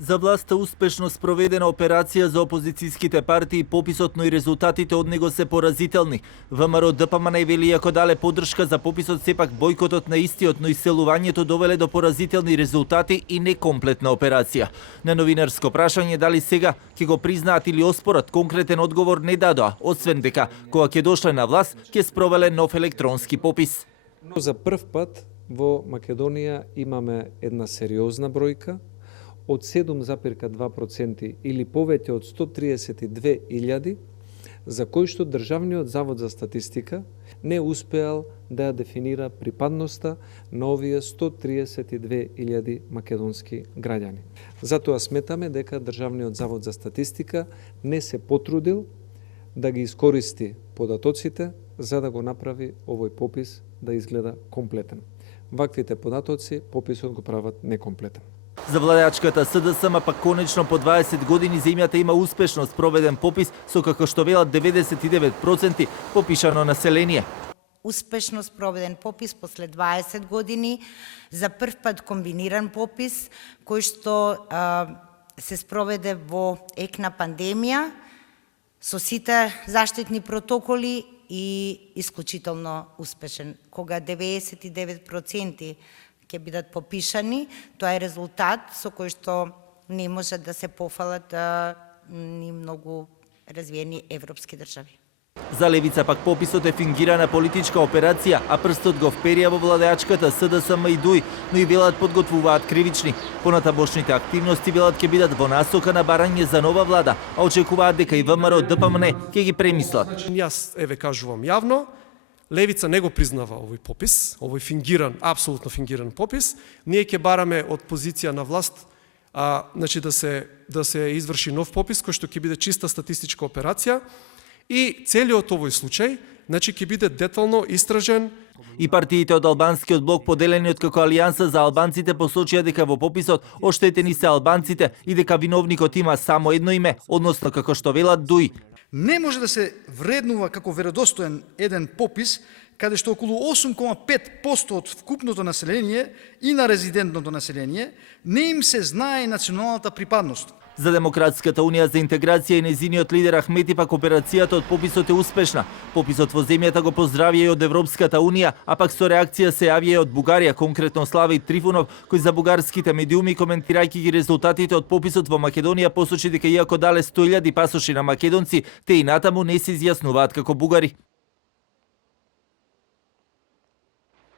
За власта успешно спроведена операција за опозицијските партии, пописот, но и резултатите од него се поразителни. ВМРО ДПМН вели ако дале поддршка за пописот, сепак бојкотот на истиот, но и селувањето довеле до поразителни резултати и некомплетна операција. На новинарско прашање дали сега ќе го признаат или оспорат, конкретен одговор не дадоа, освен дека кога ќе дошле на власт ќе спровеле нов електронски попис. Но за прв пат во Македонија имаме една сериозна бројка од 7,2% или повеќе од 132.000, за кои што Државниот завод за статистика не успеал да ја дефинира припадноста на овие 132.000 македонски граѓани. Затоа сметаме дека Државниот завод за статистика не се потрудил да ги искористи податоците за да го направи овој попис да изгледа комплетен. Ваквите податоци пописот го прават некомплетен. За владеачката СДСМ пак конечно по 20 години земјата има успешно спроведен попис со како што велат 99% попишано население. Успешно спроведен попис после 20 години, за прв пат комбиниран попис кој што се спроведе во ек на пандемија со сите заштитни протоколи и исклучително успешен. Кога 99% ќе бидат попишани, тоа е резултат со кој што не може да се пофалат ни многу развиени европски држави. За левица пак пописот е фингирана политичка операција, а прстот го вперија во владеачката СДСМ и ДУИ, но и велат подготвуваат кривични. Понатамошните активности велат ќе бидат во насока на барање за нова влада, а очекуваат дека и ВМРО ДПМН ќе ги премислат. Јас кажувам јавно, левица не го признава овој попис, овој фингиран, апсолутно фингиран попис. Ние ќе бараме од позиција на власт да се изврши нов попис кој што ќе биде чиста статистичка операција и целиот овој случај ќе биде детално истражен. И партиите од албанскиот блок, поделени од како Алијанса за албанците, посочија дека во пописот оштетени се албанците и дека виновникот има само едно име, односно како што велат ДУИ. Не може да се вреднува како веродостоен еден попис, каде што околу 8,5% од вкупното население и на резидентното население не им се знае националната припадност. За Демократската унија за интеграција и незиниот лидер Ахмети пак операцијата од пописот е успешна. Пописот во земјата го поздравија и од Европската унија, а пак со реакција се јавија и од Бугарија, конкретно Славе Трифунов, кој за бугарските медиуми коментирајќи ги резултатите од пописот во Македонија посочи дека иако дале 100.000 пасоши на македонци, те и натаму не се изјаснуваат како бугари.